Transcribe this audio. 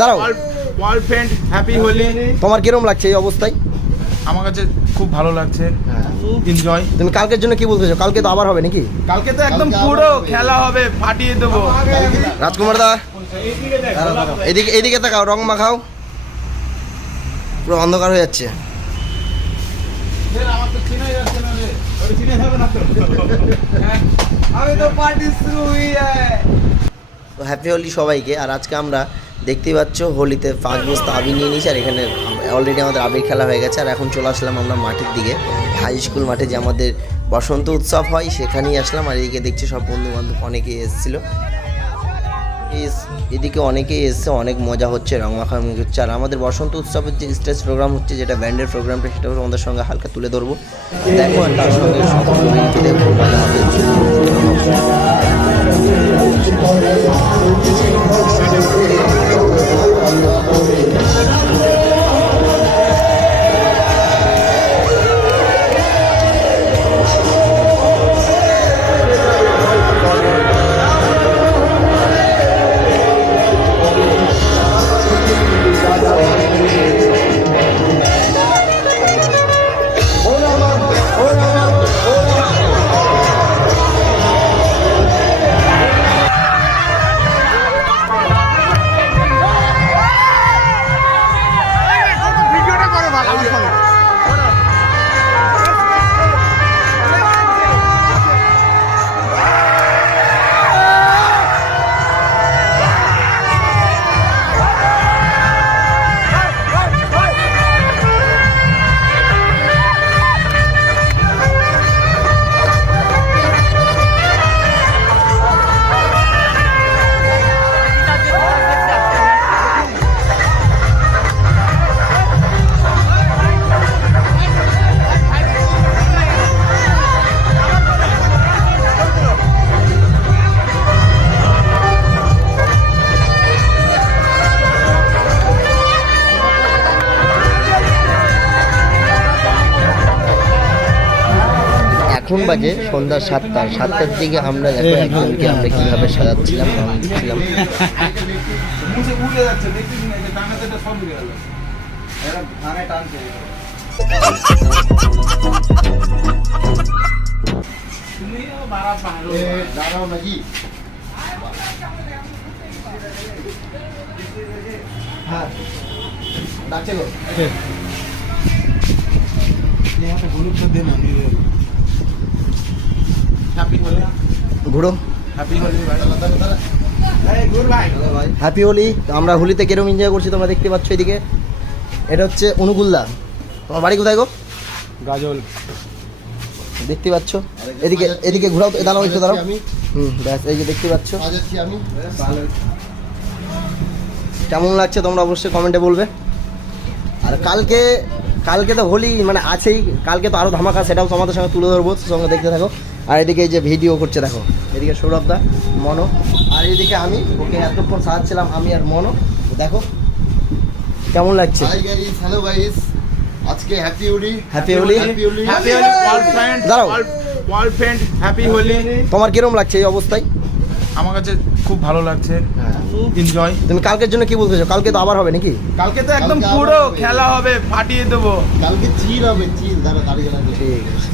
দাঁড়াও। হ্যাপি হোলি তোমার কিরম লাগছে এই অবস্থায়? আমার কাছে খুব ভালো লাগছে। এনজয় তুমি কালকের জন্য কি বলতে চাও কালকে তো আবার হবে নাকি? কালকে তো একদম পুরো খেলা হবে ফাটিয়ে দেবো। রাজকুমার দা এদিকে এদিকে তাকাও রং মাখাও। পুরো অন্ধকার হয়ে যাচ্ছে। তো আমি তো পার্টি শুরু হয়ে যায়। তো হ্যাপি হোলি সবাইকে। আর আজকে আমরা দেখতেই পাচ্ছ, হোলিতে পাঁচ বস্তা আবির নিয়ে নিয়েছি, আর এখানে অলরেডি আমাদের আবির খেলা হয়ে গেছে। আর এখন চলে আসলাম আমরা মাঠের দিকে হাই স্কুল মাঠে যে আমাদের বসন্ত উৎসব হয়, সেখানেই আসলাম। আর এদিকে দেখছি সব বন্ধু বান্ধব অনেকেই এসেছিল। এস- এদিকে অনেকেই এসছে, অনেক মজা হচ্ছে, রং হচ্ছে। আর আমাদের বসন্ত উৎসবের যে স্টেজ প্রোগ্রাম হচ্ছে, যেটা ব্যান্ডের প্রোগ্রামটা সেটা আমাদের সঙ্গে হালকা তুলে ধরবো। দেখো তার সঙ্গে মজা হবে। এখন বাজে সন্ধ্যা সাতটা সাতটার দিকে আমরা দেখো একজনকে আমরা কীভাবে সাজাচ্ছিলাম দিচ্ছিলাম নাকি হ্যাঁ ডাকছে গো হ্যাপি হোলি ঘুরো। হ্যাপি হোলি আমরা হোলিতে কেরম এনজয় করছি তোমরা দেখতে পাচ্ছ এদিকে? এটা হচ্ছে অনুগুল্লা তোমার বাড়ি কোথায় গো? গাজল। দেখতে পাচ্ছ? এদিকে এদিকে ঘোরাও দাঁড়াও একটু দাঁড়াও। হুম ব্যাস এই যে দেখতে পাচ্ছ। কেমন লাগছে তোমরা অবশ্যই কমেন্টে বলবে। আর কালকে কালকে তো হোলি মানে আছেই। কালকে তো আরও ধামাকা সেটাও তোমাদের সঙ্গে তুলে ধরবো সঙ্গে দেখতে থাকো। আর এদিকে এই যে ভিডিও করছে দেখো। এদিকে সৌরভ দা মনো। আর এদিকে আমি ওকে এতক্ষণ সাজাচ্ছিলাম আমি আর মনো। দেখো কেমন লাগছে? হাই গাইস হ্যালো গাইস আজকে happy Holi happy Holi happy Holi happy Holi all friend দাঁড়াও। অল ফ্রেন্ড হ্যাপি হোলি তোমার কিরম লাগছে এই অবস্থায়? আমার কাছে খুব ভালো লাগছে। এনজয় তুমি কালকের জন্য কি বলতে চাও কালকে তো আবার হবে নাকি? কালকে তো একদম পুরো খেলা হবে ফাটিয়ে দেবো। কালকে চিল হবে চিল। দাঁড়া দাঁড়িয়ে দাঁড়িয়ে। ঠিক আছে।